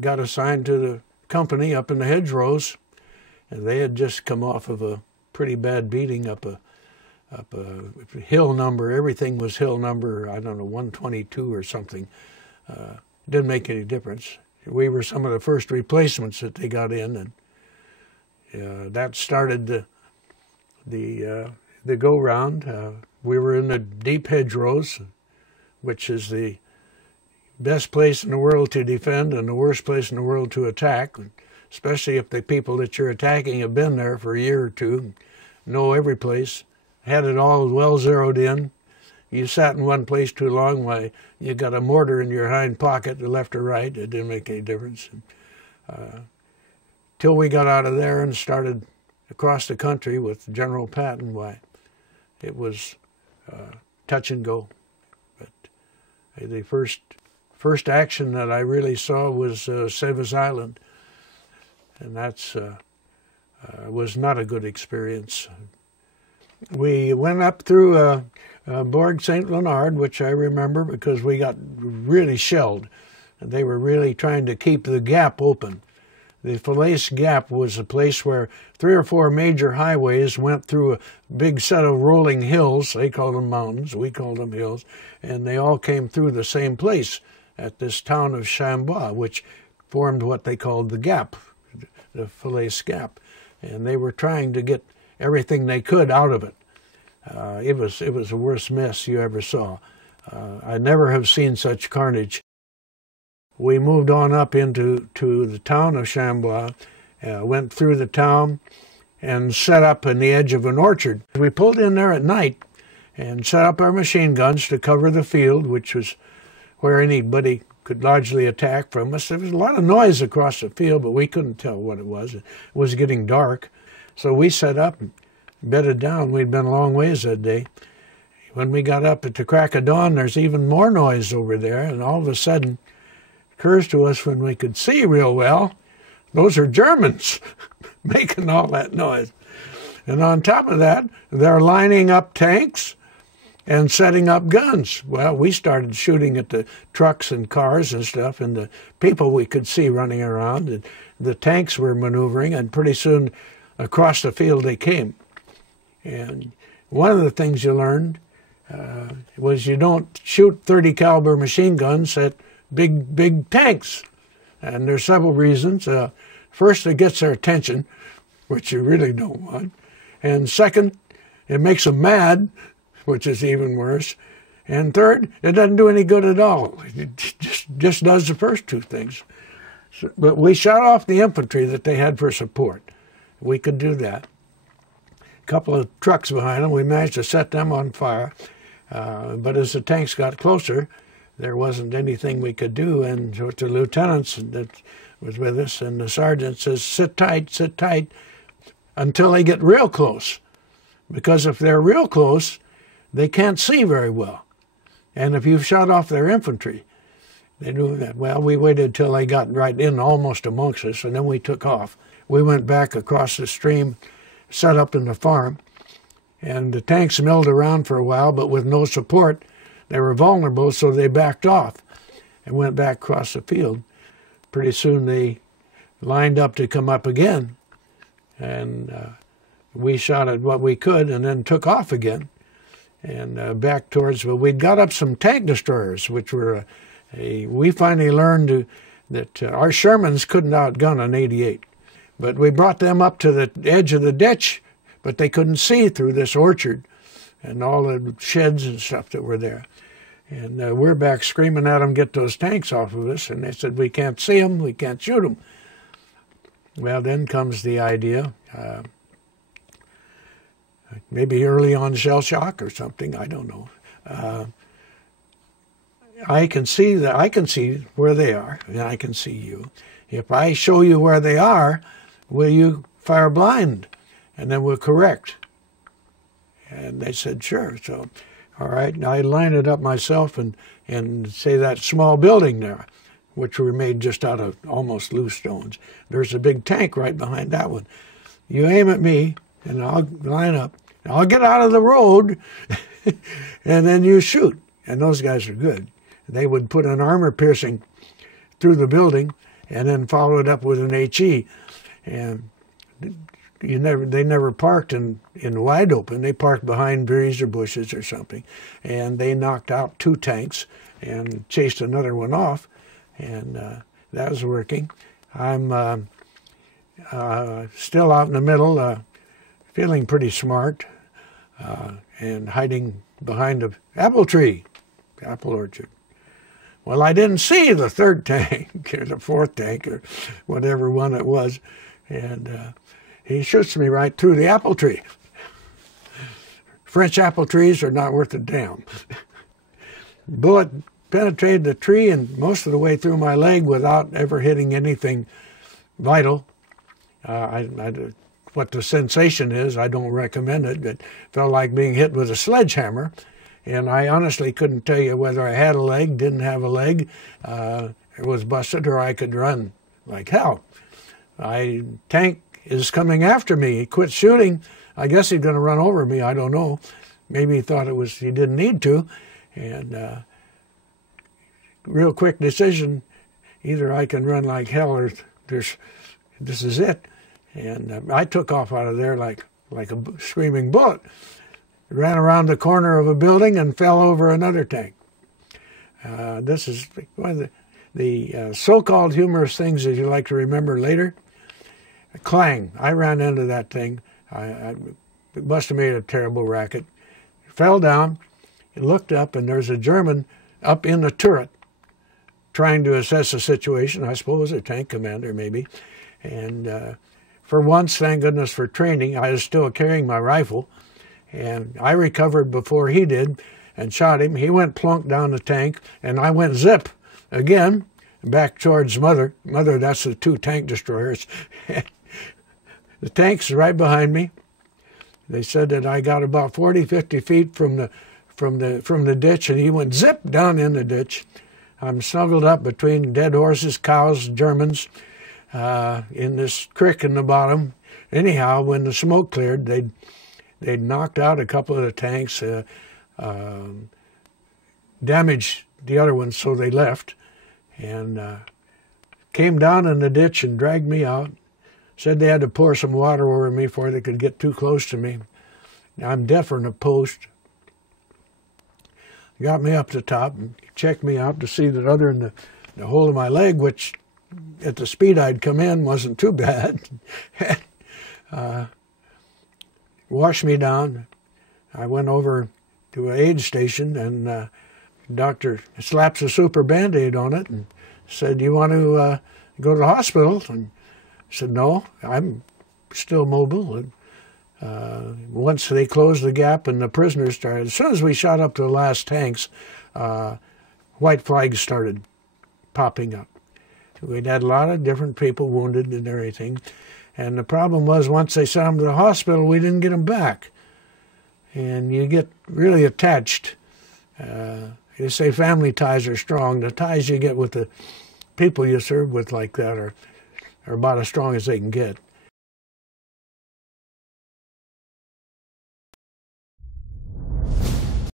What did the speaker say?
got assigned to the company up in the hedgerows, and they had just come off of a pretty bad beating up a hill number. Everything was hill number, I don't know, 122 or something. Didn't make any difference. We were some of the first replacements that they got in, and that started the go-round. We were in the deep hedgerows, which is the best place in the world to defend and the worst place in the world to attack, especially if the people that you're attacking have been there for a year or two, know every place, had it all well zeroed in. You sat in one place too long, why, you got a mortar in your hind pocket, the left or right. It didn't make any difference. Till we got out of there and started across the country with General Patton, why, it was touch and go. But the first action that I really saw was Sevis Island, and that's was not a good experience. We went up through Bourg St. Leonard, which I remember because we got really shelled, and they were really trying to keep the gap open. The Falaise Gap was a place where 3 or 4 major highways went through a big set of rolling hills. They called them mountains, we called them hills, and they all came through the same place at this town of Chambois, which formed what they called the Gap, the Falaise Gap. And they were trying to get everything they could out of it. It was the worst mess you ever saw. I never have seen such carnage. We moved on up into the town of Chambois, went through the town, and set up on the edge of an orchard. We pulled in there at night and set up our machine guns to cover the field, which was where anybody could largely attack from us. There was a lot of noise across the field, but we couldn't tell what it was. It was getting dark. So we set up and bedded down. We'd been a long ways that day. When we got up at the crack of dawn, there's even more noise over there, and all of a sudden, occurs to us when we could see real well, those are Germans making all that noise. And on top of that, they're lining up tanks and setting up guns. Well, we started shooting at the trucks and cars and stuff, and the people we could see running around, and the tanks were maneuvering, and pretty soon across the field they came. And one of the things you learned was you don't shoot 30 caliber machine guns at big tanks. And there's several reasons. First, it gets their attention, which you really don't want. And second, it makes them mad, which is even worse. And third, it doesn't do any good at all. It just does the first two things. So, but we shot off the infantry that they had for support. We could do that. A couple of trucks behind them, we managed to set them on fire. But as the tanks got closer, there wasn't anything we could do. And with the lieutenants that was with us, and the sergeant says, sit tight, until they get real close. Because if they're real close, they can't see very well. And if you've shot off their infantry, they do that. Well, we waited till they got right in almost amongst us, and then we took off. We went back across the stream, set up in the farm, and the tanks milled around for a while, but with no support, they were vulnerable, so they backed off and went back across the field. Pretty soon they lined up to come up again, and we shot at what we could and then took off again and back towards, well, we'd got up some tank destroyers, which were, we finally learned that our Shermans couldn't outgun an 88. But we brought them up to the edge of the ditch, but they couldn't see through this orchard and all the sheds and stuff that were there. And we're back screaming at them, get those tanks off of us. And they said, we can't see them, we can't shoot them. Well, then comes the idea, maybe early on shell shock or something, I don't know. I can see where they are, and I can see you. If I show you where they are, will you fire blind? And then we'll correct. And they said, sure. So, all right, and I line it up myself and say that small building there, which were made just out of almost loose stones. There's a big tank right behind that one. You aim at me, and I'll line up. And I'll get out of the road, and then you shoot. And those guys are good. They would put an armor piercing through the building, and then followed up with an HE. And they never parked in wide open. They parked behind trees or bushes or something, and they knocked out 2 tanks and chased another one off, and that was working. I'm still out in the middle, feeling pretty smart, and hiding behind an apple tree, apple orchard. Well, I didn't see the 3rd tank or the 4th tank or whatever one it was, and he shoots me right through the apple tree. French apple trees are not worth a damn. Bullet penetrated the tree and most of the way through my leg without ever hitting anything vital. What the sensation is, I don't recommend it. It felt like being hit with a sledgehammer. And I honestly couldn't tell you whether I had a leg, didn't have a leg, it was busted, or I could run like hell. Tank is coming after me. He quit shooting. I guess he's going to run over me. I don't know. Maybe he thought he didn't need to. And real quick decision, either I can run like hell or this is it. And I took off out of there like a screaming bullet. Ran around the corner of a building and fell over another tank. This is one of the so-called humorous things that you like to remember later. A clang. I ran into that thing. It must have made a terrible racket. Fell down, looked up, and there's a German up in the turret trying to assess the situation. I suppose a tank commander maybe. And for once, thank goodness for training, I was still carrying my rifle. And I recovered before he did and shot him. He went plunk down the tank, and I went zip again back towards Mother. Mother, that's the 2 tank destroyers. The tank's right behind me. They said that I got about 40, 50 feet from the ditch, and he went zip down in the ditch. I'm snuggled up between dead horses, cows, Germans, in this creek in the bottom. Anyhow, when the smoke cleared, they'd knocked out a couple of the tanks, damaged the other ones, so they left, and came down in the ditch and dragged me out. Said they had to pour some water over me before they could get too close to me. I'm deaf in a post. Got me up to the top and checked me out to see that other than the hole in my leg, which at the speed I'd come in wasn't too bad, washed me down. I went over to an aid station, and the doctor slaps a super Band-Aid on it and said, "You want to go to the hospital?" And I said, "No, I'm still mobile." And once they closed the gap and the prisoners started, as soon as we shot up to the last tanks, white flags started popping up. We'd had a lot of different people wounded and everything. And the problem was, once they sent them to the hospital, we didn't get them back. And you get really attached. They say family ties are strong. The ties you get with the people you serve with like that are about as strong as they can get.